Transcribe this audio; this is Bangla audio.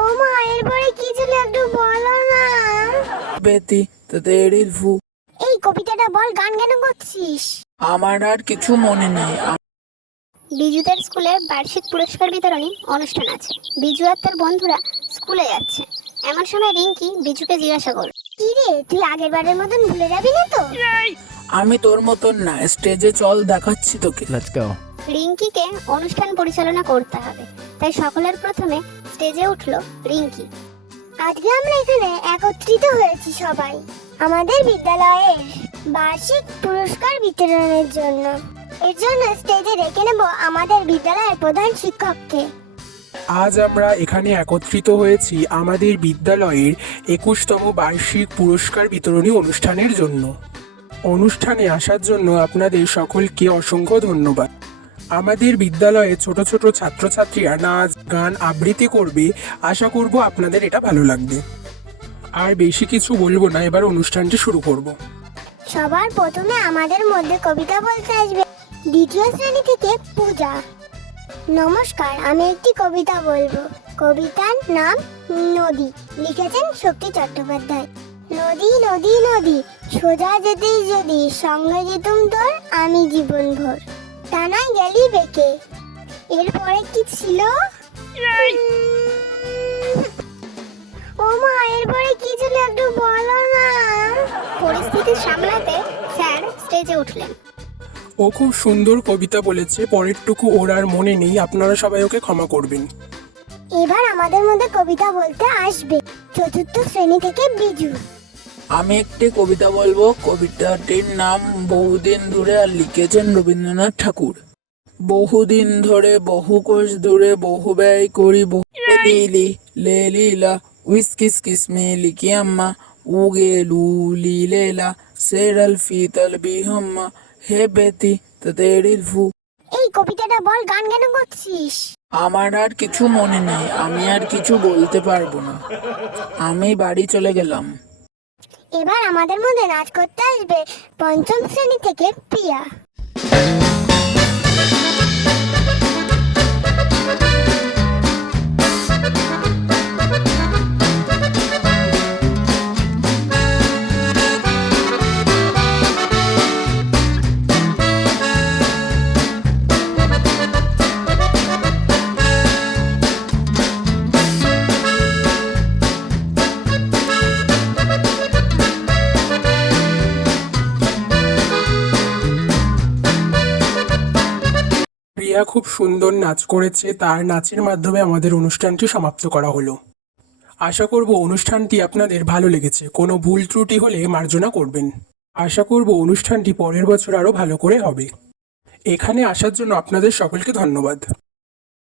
ও মা, এরপরে কি ছিল একটু বলো না। বেতি তেড়ির ফু। এই কবিতাটা বল, গান কেন করছিস? আমার আর কিছু মনে নেই। বিজুদের স্কুলে বার্ষিক পুরস্কার বিতরণী অনুষ্ঠান আছে। বিজু আর তার বন্ধুরা স্কুলে যাচ্ছে। এমন সময় রিঙ্কি বিজুকে জিজ্ঞাসা করল, কি রে, তুই আগের বারের মতন ভুলে যাবি না তো? আমি তোর মতন না, স্টেজে চল, দেখাচ্ছি তোকে। Let's go. রিঙ্কিকে অনুষ্ঠান পরিচালনা করতে হবে, তাই সকলের প্রথমে স্টেজে উঠলো রিঙ্কি। আজকে আমরা এখানে একত্রিত হয়েছি সবাই আমাদের বিদ্যালয়ের বার্ষিক পুরস্কার বিতরণের জন্য। এর জন্য স্টেজে ডেকে নেব আমাদের বিদ্যালয়ের প্রধান শিক্ষককে। আজ আমরা এখানে একত্রিত হয়েছি আমাদের বিদ্যালয়ের 21তম বার্ষিক পুরস্কার বিতরণী অনুষ্ঠানের জন্য। অনুষ্ঠানে আসার জন্য আপনাদের সকলকে অসংখ্য ধন্যবাদ। আমাদের বিদ্যালয়ে ছোট ছোট ছাত্রছাত্রীরা নাচ গান আবৃত্তি করবে, আশা করব আপনাদের এটা ভালো লাগবে। আর বেশি কিছু বলবো না, এবার অনুষ্ঠানটি শুরু করব। সবার প্রথমে আমাদের মধ্যে কবিতা বলতে আসবে দ্বিতীয় শ্রেণী থেকে পূজা। নমস্কার, আমি একটি কবিতা বলবো। কবিতার নাম নদী, লিখেছেন শক্তি চট্টোপাধ্যায়। নদী নদী নদী, সোজা যেতেই যদি সঙ্গে যেতুম তোর আমি জীবন ভর, টানায় গেলি বেঁকে। এরপরে কি ছিল? ও মা, এরপরে কি ছিল একটু বলো না। পরিস্থিতি সামলাতে স্যার স্টেজে উঠলেন। ও খুব সুন্দর কবিতা বলেছে, পরেরটুকু ওর আর মনে নেই, আপনারা সবাই ওকে ক্ষমা করবেন। এবার আমাদের মধ্যে কবিতা বলতে আসবে চতুর্থ শ্রেণী থেকে বিজু। আমি একটি কবিতা বলবো। কবিতাটির নাম বহুদিন ধরে, আর লিখেছেন রবীন্দ্রনাথ ঠাকুর। বহুদিন ধরে বহু কোষ দূরে বহু ব্যয় করি বহু লিলি লে লীলা উইস কিস কিস মে লিখি আম্মা উগে লুলি লেলা সেরাল ফিতল বিহম্মা হে বেতি তেড়ির ফু। এই কবিতাটা বল, গান কেন করছিস? আমার আর কিছু মনে নেই, আমি আর কিছু বলতে পারবো না। আমি বাড়ি চলে গেলাম। এবার আমাদের মধ্যে নাচ করতে আসবে পঞ্চম শ্রেণী থেকে প্রিয়া। প্রিয়া খুব সুন্দর নাচ করেছে, তার নাচের মাধ্যমে আমাদের অনুষ্ঠানটি সমাপ্ত করা হলো। আশা করব অনুষ্ঠানটি আপনাদের ভালো লেগেছে। কোনো ভুল ত্রুটি হলে মার্জনা করবেন। আশা করব অনুষ্ঠানটি পরের বছর আরও ভালো করে হবে। এখানে আসার জন্য আপনাদের সকলকে ধন্যবাদ।